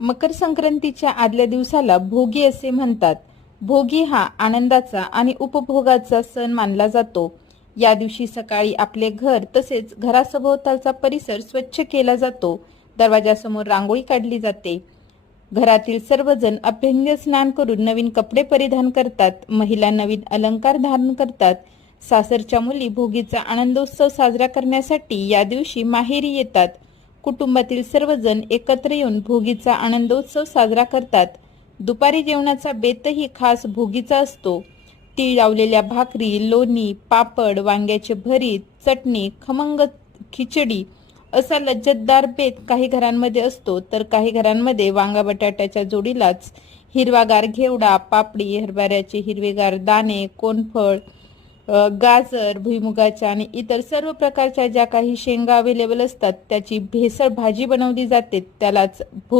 मकर संक्रांतीच्या आदल्या दिवसाला भोगी असे म्हणतात. भोगी हा आनंदाचा आणि उपभोगाचा सण मानला जातो. या दिवशी सकाळी आपले घर तसेच घरासभोवतालचा परिसर स्वच्छ केला जातो. दरवाजासमोर रांगोळी काढली जाते. घरातील सर्वजण अभ्यंग स्नान करून नवीन कपडे परिधान करतात. महिला नवीन अलंकार धारण करतात. सासरच्या मुली भोगीचा आनंदोत्सव साजरा करण्यासाठी या दिवशी माहेरी येतात. कुटुंबातील सर्वजण एकत्र येऊन भोगीचा आनंदोत्सव साजरा करतात. दुपारी जेवणाचा बेतही खास भोगीचा असतो. तीळ लावलेल्या भाकरी, लोणी, पापड, वांग्याचे भरीत, चटणी, खमंग खिचडी असा लज्जतदार बेत काही घरांमध्ये असतो, तर काही घरांमध्ये वांगा बटाट्याच्या जोडीलाच हिरवागार घेवडा, पापडी, हरभऱ्याचे हिरवेगार दाणे, कोनफळ, गाजर, भुईमुगाच्या आणि इतर सर्व प्रकारच्या ज्या काही शेंगा अवेलेबल असतात त्याची भेसळ भाजी बनवली जाते, त्यालाच भोगी